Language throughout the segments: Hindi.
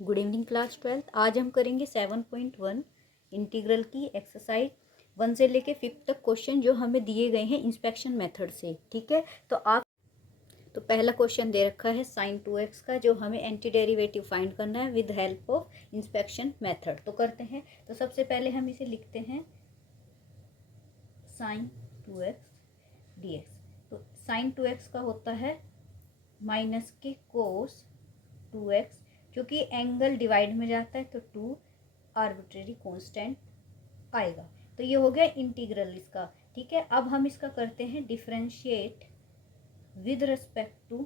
Good evening class 12th। आज हम करेंगे 7.1 इंटीग्रल की एक्सरसाइज 1 से लेके 5 तक क्वेश्चन जो हमें दिए गए हैं इंस्पेक्शन मेथड से। ठीक है, तो पहला क्वेश्चन दे रखा है sin 2x का, जो हमें एंटी डेरिवेटिव फाइंड करना है with help of inspection method. तो करते हैं। तो सबसे पहले हम इसे लिखते हैं sin 2x dx। तो sin 2x का होता है माइनस के कोस 2x, क्योंकि एंगल डिवाइड में जाता है तो 2 आर्बिट्रेरी कांस्टेंट आएगा। तो ये हो गया इंटीग्रल इसका। ठीक है, अब हम इसका करते हैं differentiate with respect to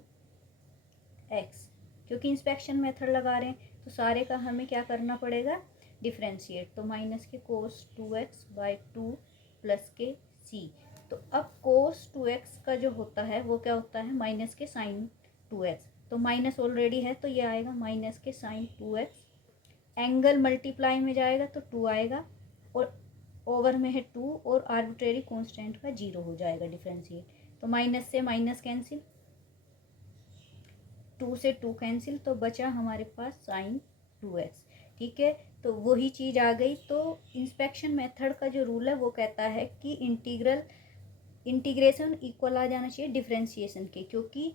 x, क्योंकि इंस्पेक्शन मेथड लगा रहे हैं तो सारे का हमें क्या करना पड़ेगा, डिफरेंशिएट। तो माइनस के कोस 2x बाई 2 प्लस के c। तो अब कोस 2x का जो होता है वो क्या होता है, माइनस के साइन 2x। तो माइनस ऑलरेडी है तो ये आएगा माइनस के साइन 2x। एंगल मल्टीप्लाई में जाएगा तो 2 आएगा, और ओवर में है 2 और आर्बिट्रेरी कांस्टेंट का 0 हो जाएगा डिफरेंशिएट। तो माइनस से माइनस कैंसिल, 2 से 2 कैंसिल, तो बचा हमारे पास साइन 2x। ठीक है, तो वही चीज़ आ गई। तो इंस्पेक्शन मेथड का जो रूल है वो कहता है कि इंटीग्रेशन इक्वल आ जाना चाहिए डिफरेंशिएशन के, क्योंकि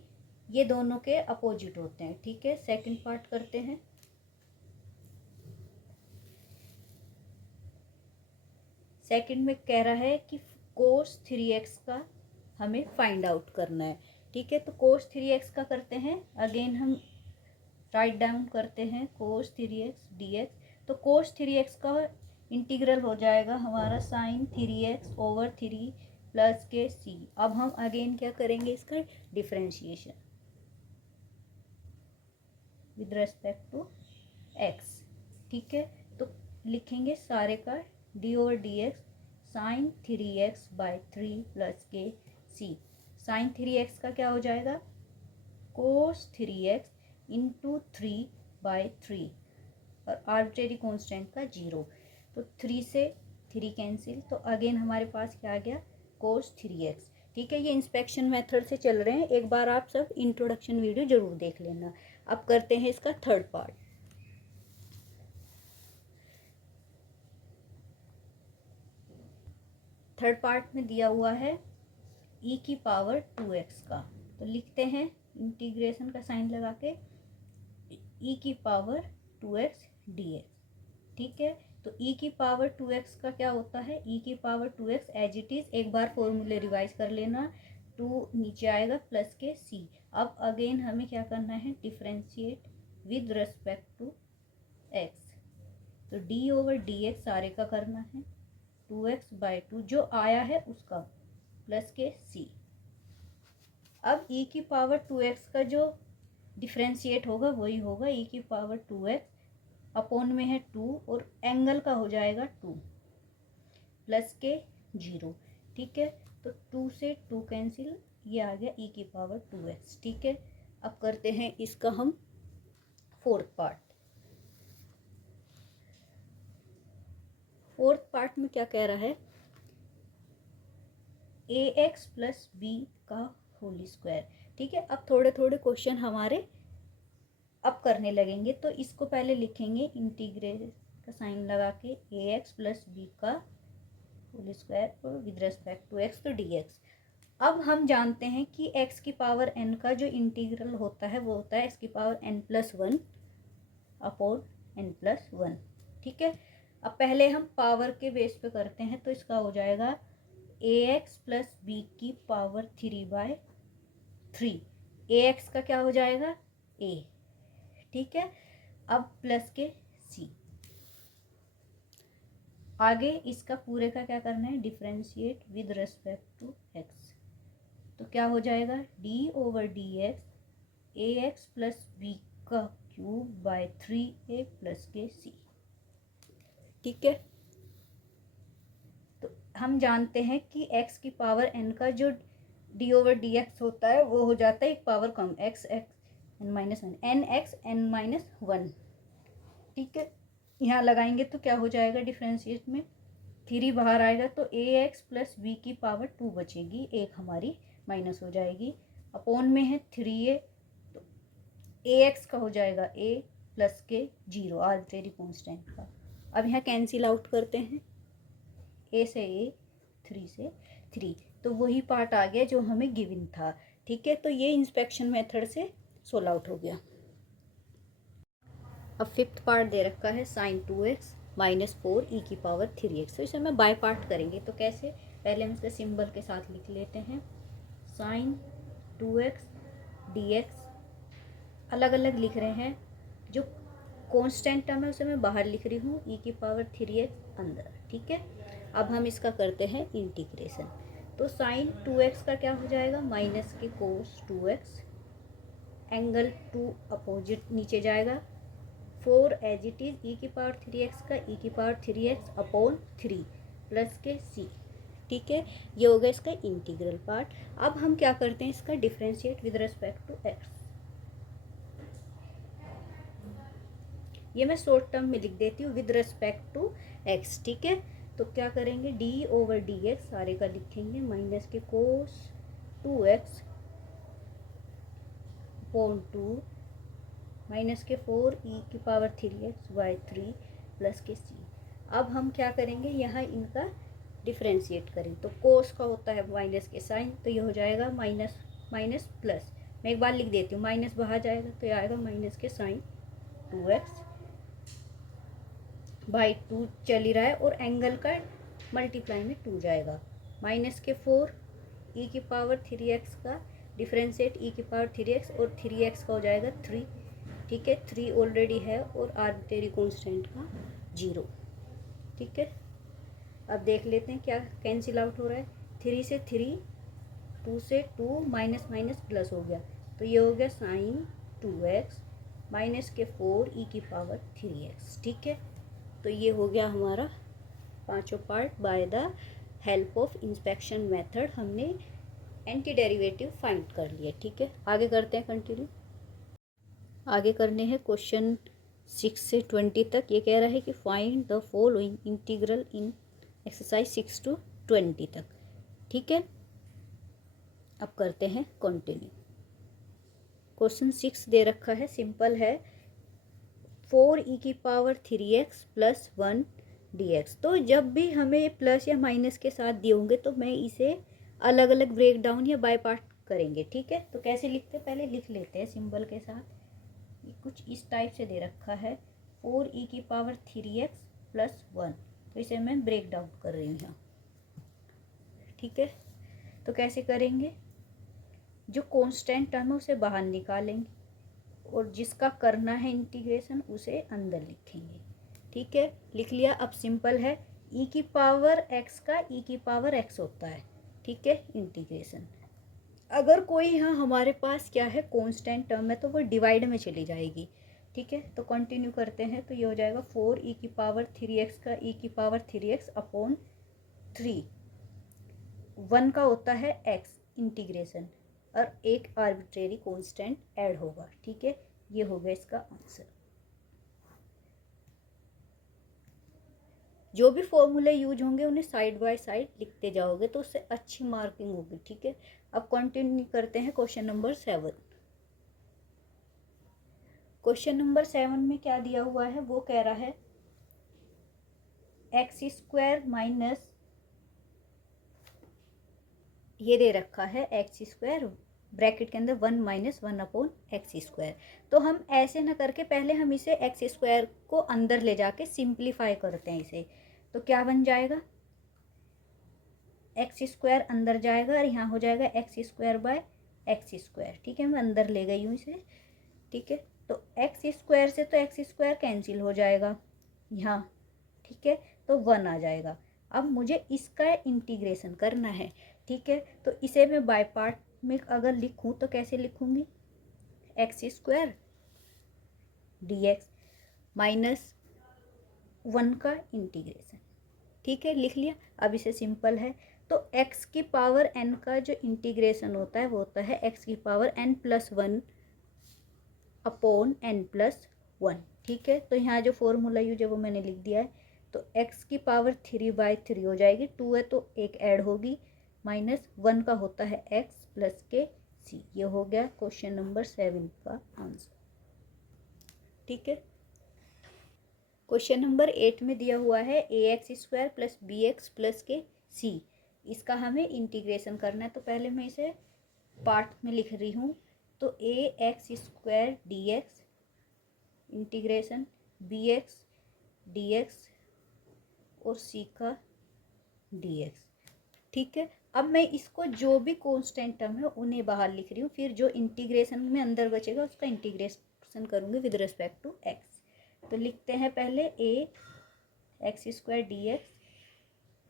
ये दोनों के अपोजिट होते हैं। ठीक है, सेकंड पार्ट करते हैं। सेकंड में कह रहा है कि कोस 3x का हमें फाइंड आउट करना है। ठीक है, तो कोस 3x का करते हैं। अगेन हम राइट डाउन करते हैं कोस 3x dx। तो कोस 3x का इंटीग्रल हो जाएगा हमारा साइन 3x ओवर 3 प्लस के c। अब हम अगेन क्या करेंगे, इसका differentiation with respect to x। ठीक है, तो लिखेंगे सारे का d over d x sine 3x by 3 plus के c। साइन 3x का क्या हो जाएगा, कोस 3x इंटू 3 बाई 3, और आर्बिट्रेरी कांस्टेंट का 0। तो 3 से 3 कैंसिल, तो अगेन हमारे पास क्या आ गया, कोस 3x। ठीक है, ये इंस्पेक्शन मेथड से चल रहे हैं। एक बार आप सब इंट्रोडक्शन वीडियो जरूर देख लेना। अब करते हैं इसका थर्ड पार्ट। थर्ड पार्ट में दिया हुआ है e की पावर 2x का। तो लिखते हैं इंटीग्रेशन का साइन लगा के e की पावर 2x dx। ठीक है, तो e की पावर 2x का क्या होता है, e की power 2x as it is. एक बार फॉर्मूले रिवाइज कर लेना, 2 नीचे आएगा प्लस के c। अब अगेन हमें क्या करना है, differentiate with respect to x। तो d ओवर dx सारे का करना है 2x बाई 2 जो आया है उसका प्लस के c। अब e की पावर 2x का जो डिफरेंशिएट होगा वही होगा e की पावर 2x अपॉन में है 2, और एंगल का हो जाएगा 2 प्लस के 0। ठीक है, तो 2 से 2 कैंसिल, ये आ गया e की पावर 2x। ठीक है, अब करते हैं इसका हम फोर्थ पार्ट। फोर्थ पार्ट में क्या कह रहा है, ax प्लस बी का होल स्क्वायर। ठीक है, अब थोड़े थोड़े क्वेश्चन हमारे अब करने लगेंगे। तो इसको पहले लिखेंगे इंटीग्रेट का साइन लगा के ax प्लस बी का होल स्क्वायर और विद रेस्पेक्ट टू x, तो dx। अब हम जानते हैं कि x की पावर n का जो इंटीग्रल होता है वो होता है x की power n plus 1 upon n plus 1। ठीक है, अब पहले हम पावर के बेस पे करते हैं। तो इसका हो जाएगा ax प्लस बी की पावर 3 बाय 3। ax का क्या हो जाएगा, a। ठीक है, अब प्लस के c। आगे इसका पूरे का क्या करना है, differentiate with respect to x। तो क्या हो जाएगा, d over d x a x plus b का क्यूब बाय 3a प्लस के c। ठीक है, तो हम जानते हैं कि x की पावर n का जो d ओवर डी एक्स होता है वो हो जाता है एक पावर कम x x n minus 1 n x n minus 1। ठीक है, यहाँ लगाएंगे तो क्या हो जाएगा, डिफरेंशिएट में 3 बाहर आएगा तो ए एक्स प्लस बी की पावर 2 बचेगी, एक हमारी माइनस हो जाएगी। अपॉन में है 3a, तो ए एक्स का हो जाएगा a प्लस के 0 आर्बिट्रेरी कांस्टेंट का। अब यहाँ कैंसिल आउट करते हैं, ए से ए, 3 से 3, तो वही पार्ट आ गया जो हमें गिवन था। ठीक है, तो ये इंस्पेक्शन मेथड से सोल्व आउट हो गया। अब फिफ्थ पार्ट दे रखा है sin 2x माइनस 4 e की पावर 3x। तो इसे मैं बाय पार्ट करेंगे, तो कैसे, पहले हम इसके सिंबल के साथ लिख लेते हैं। sin 2x dx अलग अलग लिख रहे हैं, जो कांस्टेंट टर्म है उसे मैं बाहर लिख रही हूँ, e की पावर 3x अंदर। ठीक है, अब हम इसका करते हैं इंटीग्रेशन। तो sin 2x का क्या हो जाएगा, माइनस के cos 2x, एंगल 2 अपोजिट नीचे जाएगा, 4 एज इट इज e की पावर 3x का e की पावर 3x अपॉन 3 प्लस के c। ठीक है, ये हो गया इसका इंटीग्रल पार्ट। अब हम क्या करते हैं, इसका differentiate with respect to x। ये मैं शॉर्ट टर्म में लिख देती हूँ, विद रिस्पेक्ट टू x। ठीक है, तो क्या करेंगे, d ओवर dx सारे का लिखेंगे, माइनस के cos 2x अपॉन 2 माइनस के 4 e की पावर 3x बाई 3 प्लस के c। अब हम क्या करेंगे, यहाँ इनका डिफ्रेंशिएट करें, तो कोस का होता है माइनस के साइन, तो ये हो जाएगा माइनस माइनस प्लस। मैं एक बार लिख देती हूँ, माइनस बाहर जाएगा तो ये आएगा माइनस के साइन 2x बाई 2 चल ही रहा है, और एंगल का मल्टीप्लाई में 2 जाएगा, माइनस के 4 e की पावर 3x का डिफ्रेंशिएट e की पावर 3x, और 3x का हो जाएगा 3। ठीक है, 3 ऑलरेडी है, और आर्बिट्रेरी कांस्टेंट का 0। ठीक है, अब देख लेते हैं क्या कैंसिल आउट हो रहा है, 3 से 3, 2 से 2, माइनस माइनस प्लस हो गया, तो ये हो गया साइन 2x माइनस के 4 e की पावर 3x। ठीक है, तो ये हो गया हमारा पांचों part by the help of inspection method हमने एंटी डेरिवेटिव फाइंड कर लिया। ठीक है, आगे करते हैं कंटिन्यू। आगे करने हैं क्वेश्चन 6 से 20 तक। ये कह रहा है कि find the following integral in exercise 6 to 20 तक। ठीक है, अब करते हैं कंटिन्यू। क्वेश्चन 6 दे रखा है, सिंपल है, 4 e की पावर 3x प्लस 1 dx। तो जब भी हमें प्लस या माइनस के साथ दिए होंगे तो मैं इसे अलग अलग ब्रेक डाउन या बाय पार्ट करेंगे। ठीक है, तो कैसे लिखते हैं, पहले लिख लेते हैं सिंबल के साथ। ये कुछ इस टाइप से दे रखा है, 4 e की पावर 3x प्लस 1, तो इसे मैं ब्रेक डाउन कर रही हूँ यहाँ। ठीक है, तो कैसे करेंगे, जो कांस्टेंट टर्म है उसे बाहर निकालेंगे, और जिसका करना है इंटीग्रेशन उसे अंदर लिखेंगे। ठीक है, लिख लिया। अब सिंपल है, e की पावर x का e की पावर x होता है। ठीक है, इंटीग्रेशन अगर कोई यहाँ हमारे पास क्या है कांस्टेंट टर्म है तो वो डिवाइड में चली जाएगी। ठीक है, तो कंटिन्यू करते हैं, तो ये हो जाएगा 4 e की पावर 3x का e की पावर 3x अपॉन 3, 1 का होता है x इंटीग्रेशन, और एक आर्बिट्रेरी कांस्टेंट ऐड होगा। ठीक है, ये हो गया इसका आंसर। जो भी फॉर्मूले यूज होंगे उन्हें साइड बाय साइड लिखते जाओगे तो उससे अच्छी मार्किंग होगी। ठीक है, अब कंटिन्यू करते हैं क्वेश्चन नंबर 7। क्वेश्चन नंबर 7 में क्या दिया हुआ है, वो कह रहा है एक्स स्क्वायर माइनस, ये दे रखा है एक्स स्क्वायर ब्रैकेट के अंदर 1 माइनस 1 अपॉन एक्स स्क्वायर। तो हम ऐसे ना करके पहले हम इसे एक्स स्क्वायर को अंदर ले जाके सिंप्लीफाई करते हैं इसे। तो क्या बन जाएगा, एक्स स्क्वायर अंदर जाएगा और यहाँ हो जाएगा x square by x square. ठीक है, मैं अंदर ले गई हूँ इसे। ठीक है, तो एक्स स्क्वायर से तो एक्स स्क्वायर कैंसिल हो जाएगा यहाँ। ठीक है, तो 1 आ जाएगा। अब मुझे इसका इंटीग्रेशन करना है। ठीक है, तो इसे मैं बाय पार्ट में अगर लिखूं तो कैसे लिखूंगी, x square D x minus 1 का इंटीग्रेशन। ठीक है, लिख लिया। अब इसे सिंपल है, तो x की पावर n का जो इंटीग्रेशन होता है वो होता है x की power n plus 1 upon n plus 1। ठीक है, तो यहाँ जो फॉर्मूला यूज है वो मैंने लिख दिया है। तो x की पावर 3/3 हो जाएगी, 2 है तो एक ऐड होगी, माइनस 1 का होता है x प्लस के c। ये हो गया क्वेश्चन नंबर 7 का आंसर। ठीक है। क्वेश्चन नंबर 8 में दिया हुआ है ax² प्लस bx प्लस के c, इसका हमें इंटीग्रेशन करना है। तो पहले मैं इसे पार्ट में लिख रही हूँ। तो ax² dx integration bx dx और c का dx, ठीक है। अब मैं इसको जो भी कांस्टेंट टर्म है उन्हें बाहर लिख रही हूँ, फिर जो इंटीग्रेशन में अंदर बचेगा उसका इंटीग्रेशन करूँगी विद रिस्पेक्ट टू x। तो लिखते हैं पहले ax² dx,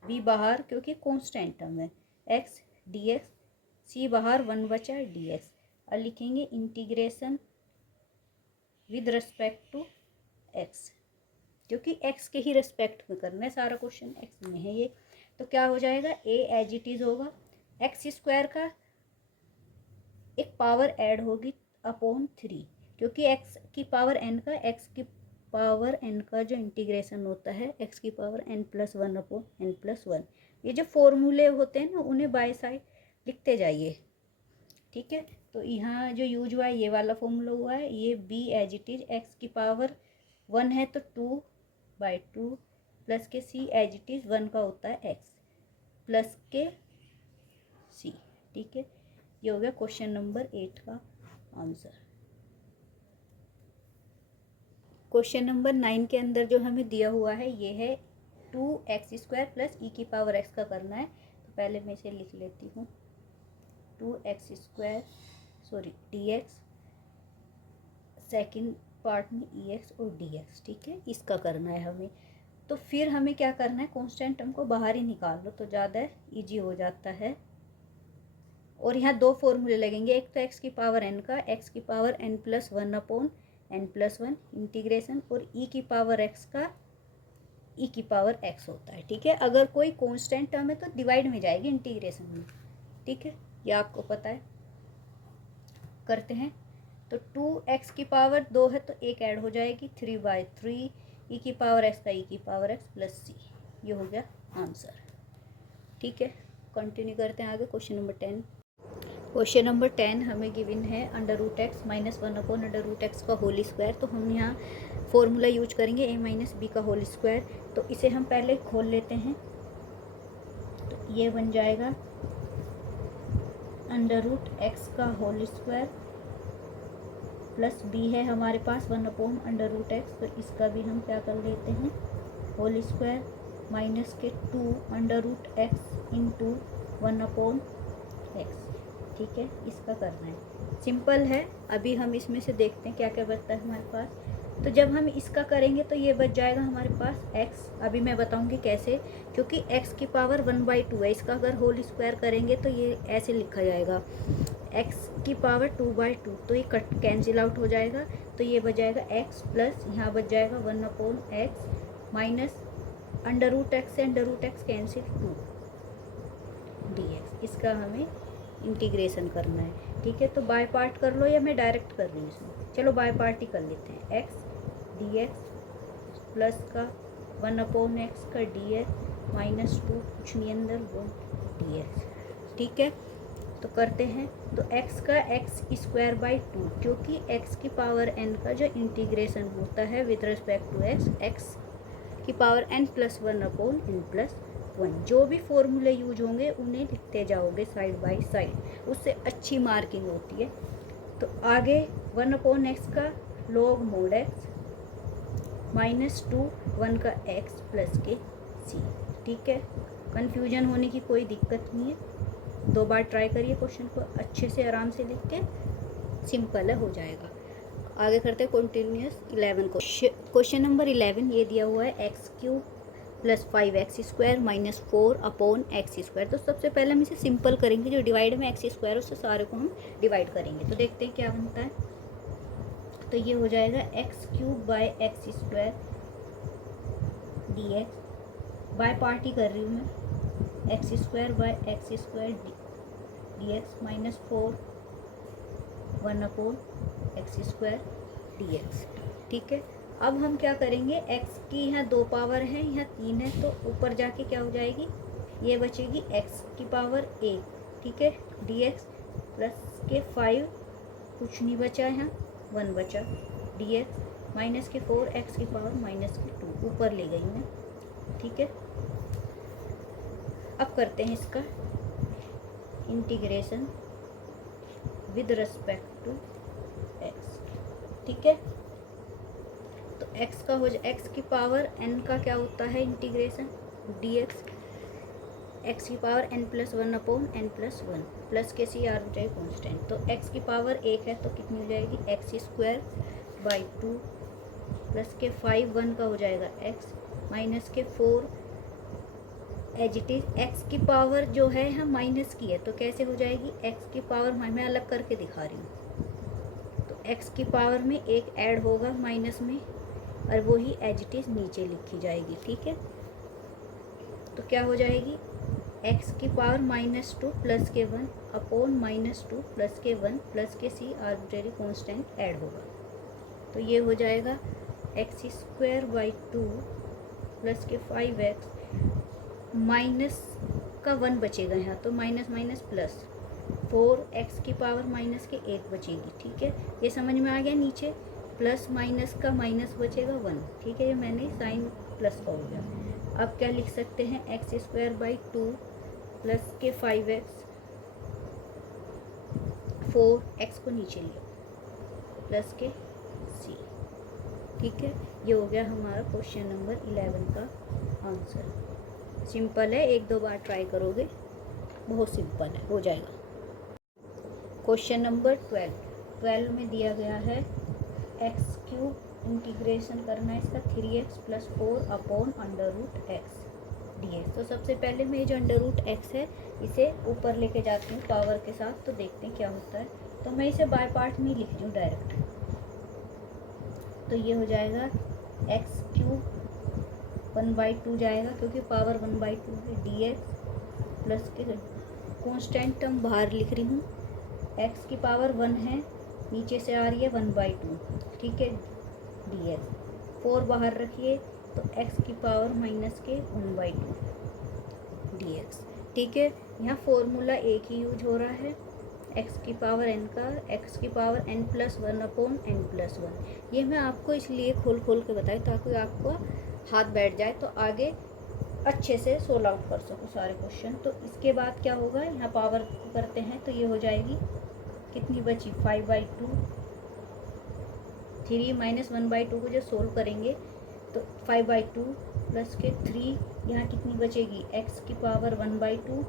b बाहर क्योंकि कांस्टेंट टर्म है, x dx, c बाहर 1 बचा dx, और लिखेंगे integration with respect to x, क्योंकि x के ही रिस्पेक्ट में करना है, सारा क्वेश्चन x में है ये। तो क्या हो जाएगा, a एज इट इज होगा, x² का एक पावर ऐड होगी अपॉन 3, क्योंकि x की पावर n का जो इंटीग्रेशन होता है x⁻n+1 अपॉन n+1। ये जो फॉर्मूले होते हैं ना उन्हें बाय साइड लिखते जाइए, ठीक है। तो यहाँ जो यूज हुआ है ये वाला फॉर्मूला हुआ है, ये b as it is x⁻1 है तो 2/2 प्लस के c एज इट इज 1 का होता है x प्लस के c, ठीक है। ये हो गया क्वेश्चन नंबर 8 का आंसर। क्वेश्चन नंबर 9 के अंदर जो हमें दिया हुआ है ये है 2x² प्लस e⁻x का करना है। तो पहले मैं इसे लिख लेती हूँ, 2x² dx, सेकंड पार्ट में ex और dx, ठीक है, इसका करना है हमें। तो फिर हमें क्या करना है, कांस्टेंट टर्म को बाहर ही निकाल लो तो ज़्यादा इजी हो जाता है। और यहाँ दो फॉर्मूले लगेंगे, एक तो x⁻n का x⁻n+1 अपॉन n+1 इंटीग्रेशन, और e⁻x का e⁻x होता है, ठीक है। अगर कोई कांस्टेंट टर्म है तो डिवाइड में जाएगी इंटीग्रेशन में, ठीक है, ये आपको पता है। करते हैं, तो 2x⁻2 है तो एक ऐड हो जाएगी 3/3, e⁻x का e⁻x प्लस c, ये हो गया आंसर, ठीक है। कंटिन्यू करते हैं आगे, क्वेश्चन नंबर 10। क्वेश्चन नंबर 10 हमें गिवन है √x -1 अपॉन √x का होल स्क्वायर। तो हम यहाँ फॉर्मूला यूज करेंगे a-b का होल स्क्वायर। तो इसे हम पहले खोल लेते हैं, तो ये बन जाएगा √x का होल स्क्वायर प्लस b है हमारे पास 1 अपॉन √x, तो इसका भी हम क्या कर लेते हैं होल स्क्वायर माइनस के 2 √x इंटू 1 अपॉन x, ठीक है, इसका करना है। सिंपल है। अभी हम इसमें से देखते हैं क्या क्या बचता है हमारे पास। तो जब हम इसका करेंगे तो ये बच जाएगा हमारे पास x, अभी मैं बताऊंगी कैसे, क्योंकि x की पावर 1/2 है, इसका अगर होल स्क्वायर करेंगे तो ये ऐसे लिखा जाएगा x की पावर 2/2, तो ये कट कैंसिल आउट हो जाएगा, तो ये बच जाएगा x प्लस यहाँ बच जाएगा 1 अपॉन x माइनस √x से √x कैंसिल 2 dx, इसका हमें इंटीग्रेशन करना है, ठीक है। तो बाय पार्ट कर लो या मैं डायरेक्ट कर रही हूँ इसमें, चलो बाय पार्ट ही कर लेते हैं। x dx प्लस का 1 अपॉन x का dx माइनस 2 कुछ नहीं अंदर 1 dx, ठीक है। तो करते हैं, तो x का x²/2, क्योंकि x की पावर n का जो इंटीग्रेशन होता है विद रिस्पेक्ट टू x की पावर n+1 अपॉन n+1, जो भी फॉर्मूले यूज होंगे उन्हें लिखते जाओगे साइड बाय साइड, उससे अच्छी मार्किंग होती है। तो आगे 1 अपॉन x का log mod x माइनस 2 1 का x प्लस के c, ठीक है। कन्फ्यूजन होने की कोई दिक्कत नहीं है, 2 बार ट्राई करिए क्वेश्चन को अच्छे से आराम से लिख के, सिंपल है, हो जाएगा। आगे करते हैं कंटिन्यूस 11 को। क्वेश्चन नंबर 11 ये दिया हुआ है x³ plus 5x² minus 4 upon x²। तो सबसे पहले हम इसे सिंपल करेंगे, जो डिवाइड में x² उससे सारे को हम डिवाइड करेंगे। तो देखते हैं क्या बनता है। तो ये हो जाएगा x³/x² dx, बाय पार्ट ही कर रही हूँ मैं, x²/x² dx minus 4 1 upon x² dx, ठीक है। अब हम क्या करेंगे, x की यहाँ 2 पावर है, यहाँ 3 है, तो ऊपर जाके क्या हो जाएगी, ये बचेगी x की पावर 1, ठीक है, dx प्लस के 5 कुछ नहीं बचा, यहाँ 1 बचा dx माइनस के 4 एक्स की पावर माइनस के 2 ऊपर ले गई मैं, ठीक है। अब करते हैं इसका integration with respect to x, ठीक है। तो एक्स का हो जाए, एक्स की पावर एन का क्या होता है इंटीग्रेशन डी एक्स की power n plus 1 upon n plus 1 plus के सी आर्बिट्रेरी कॉन्स्टेंट। तो x की पावर 1 है तो कितनी हो जाएगी एक्स स्क्वायर बाई 2 प्लस के 5 1 का हो जाएगा x माइनस के 4 एज इट इज। एक्स की पावर जो है यहाँ माइनस की है तो कैसे हो जाएगी, एक्स की पावर मैं अलग करके दिखा रही हूँ। तो एक्स की पावर में एक ऐड होगा माइनस में और वो ही एज इट इज नीचे लिखी जाएगी, ठीक है। तो क्या हो जाएगी एक्स की पावर -2 प्लस के 1 अपॉन -2 प्लस के 1 प्लस के सी आर्बिट्रेरी कांस्टेंट ऐड होगा। तो ये हो जाएगा एक्स स्क्वायर बाई 2 प्लस के 5x माइनस का 1 बचेगा यहाँ, तो माइनस माइनस प्लस 4x की पावर माइनस के 1 बचेगी, ठीक है। ये समझ में आ गया, नीचे प्लस माइनस का माइनस बचेगा 1, ठीक है। ये मैंने साइन प्लस का हो गया। अब क्या लिख सकते हैं एक्स स्क्वायर बाई 2 प्लस के 5x 4x को नीचे लिया प्लस के c, ठीक है। ये हो गया हमारा क्वेश्चन नंबर 11 का आंसर। सिंपल है, एक दो बार ट्राई करोगे बहुत सिंपल है, हो जाएगा। क्वेश्चन नंबर 12 में दिया गया है एक्स क्यूब इंटीग्रेशन करना है इसका 3x plus 4 upon under root x d x. तो सबसे पहले मैं जो अंडर रूट एक्स है इसे ऊपर लेके जाती हूँ पावर के साथ, तो देखते हैं क्या होता है। तो मैं इसे बाय पार्ट में लिख रही हूँ डायरेक्ट। तो ये हो जाएगा एक्स क्यूब 1/2 जाएगा क्योंकि पावर 1/2 है डी एक्स प्लस के कॉन्स्टेंट टर्म बाहर लिख रही हूँ, एक्स की पावर 1 है नीचे से आ रही है 1/2, ठीक है, डी एक्स 4 बाहर रखिए तो x की पावर माइनस के 1/2 डी एक्स, ठीक है। यहाँ फॉर्मूला एक ही यूज हो रहा है x की पावर n का, x की power n plus 1 upon n plus 1। ये मैं आपको इसलिए खोल के बताई ताकि आपको हाथ बैठ जाए तो आगे अच्छे से सोल्व आउट कर सको सारे क्वेश्चन। तो इसके बाद क्या होगा, यहाँ पावर करते हैं तो ये हो जाएगी कितनी बची 5/2, 3 माइनस 1/2 को जो सोल्व करेंगे तो 5/2 प्लस के 3 यहाँ कितनी बचेगी x की पावर 1/2,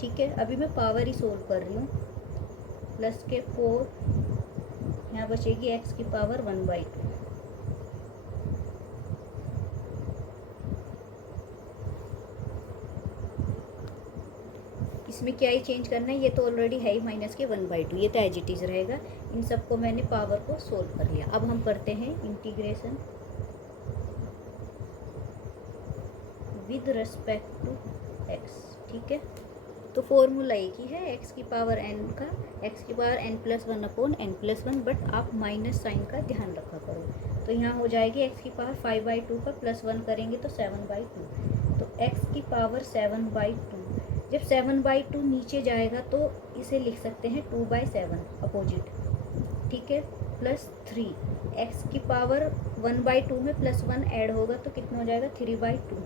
ठीक है। अभी मैं पावर ही सोल्व कर रही हूँ, प्लस के 4 यहाँ बचेगी x की पावर 1/2। इसमें क्या ही चेंज करना है, ये तो ऑलरेडी है ही माइनस के 1/2, ये तो एज इट इज रहेगा। इन सबको मैंने पावर को सोल्व कर लिया। अब हम करते हैं integration with respect to x, ठीक है। तो फॉर्मूला एक ही है एक्स की पावर एन का, एक्स की power n plus 1 upon n plus 1, but आप माइनस साइन का ध्यान रखा करो। तो यहाँ हो जाएगी एक्स की पावर 5/2 का प्लस 1 करेंगे तो 7/2, तो एक्स की पावर 7/2। जब 7/2 नीचे जाएगा तो इसे लिख सकते हैं 2/7 अपोजिट, ठीक है, प्लस 3 एक्स की पावर 1/2 में प्लस 1 ऐड होगा तो कितना हो जाएगा 3/2,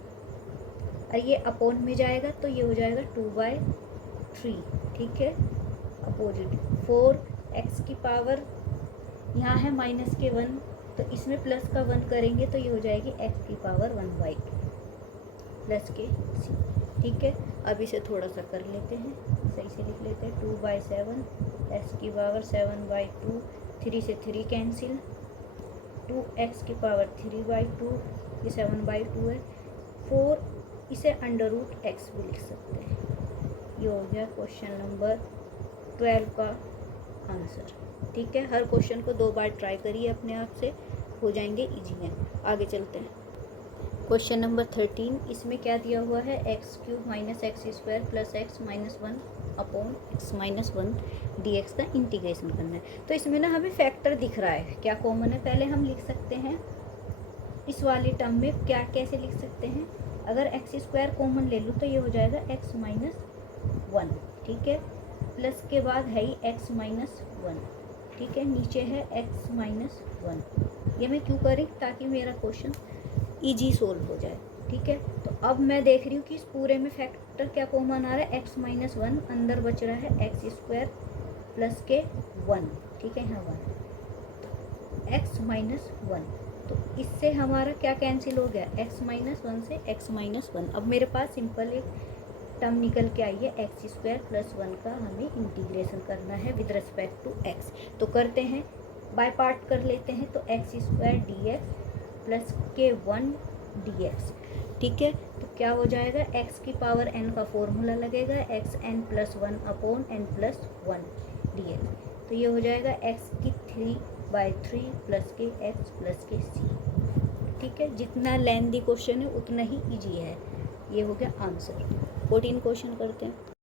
और ये अपॉन में जाएगा तो ये हो जाएगा 2/3, ठीक है, अपोजिट। 4 एक्स की पावर यहाँ है माइनस के 1 तो इसमें प्लस का 1 करेंगे तो ये हो जाएगी एक्स की पावर 1/2 प्लस के सी, ठीक है। अब इसे थोड़ा सा कर लेते हैं, सही से लिख लेते हैं 2/7 एक्स की पावर 7/2, 3 से 3 कैंसिल, 2x की पावर 3/2, ये 7/2 है, 4 इसे अंडर रूट एक्स भी लिख सकते हैं। ये हो गया क्वेश्चन नंबर 12 का आंसर, ठीक है। हर क्वेश्चन को 2 बार ट्राई करिए, अपने आप से हो जाएंगे इजी हैं। आगे चलते हैं क्वेश्चन नंबर 13। इसमें क्या दिया हुआ है x cube minus x square plus x minus 1 upon x minus 1 D x का इंटीग्रेशन करना है। तो इसमें ना हमें फैक्टर दिख रहा है, क्या कॉमन है पहले हम लिख सकते हैं इस वाले टर्म में, क्या कैसे लिख सकते हैं, अगर एक्स स्क्वायर कॉमन ले लूँ तो ये हो जाएगा एक्स माइनस 1, ठीक है, प्लस के बाद है ही एक्स माइनस 1, ठीक है, नीचे है x-1। ये मैं क्यों करी, ताकि मेरा क्वेश्चन इजी सोल्व हो जाए। ठीक है, तो अब मैं देख रही हूँ कि इस पूरे में फैक्टर क्या कॉमन आ रहा है, x-1, अंदर बच रहा है x² प्लस के 1। ठीक है, यहाँ 1, x-1, तो इससे हमारा क्या कैंसिल हो गया, x-1 से x-1। अब मेरे पास सिंपल एक टर्म निकल के आई है x² प्लस 1 का, हमें इंटीग्रेशन करना है विद रिस्पेक्ट टू x। तो करते हैं, बाय पार्ट कर लेते हैं। तो x² dx plus k1 dx। ठीक है, तो क्या हो जाएगा, x की पावर n का फॉर्मूला लगेगा xn plus 1 upon n plus 1 dx। तो ये हो जाएगा x की 3/3 प्लस के x प्लस के c। ठीक है, जितना लेंथी क्वेश्चन है उतना ही इजी है। ये हो गया आंसर। 14 क्वेश्चन करते हैं।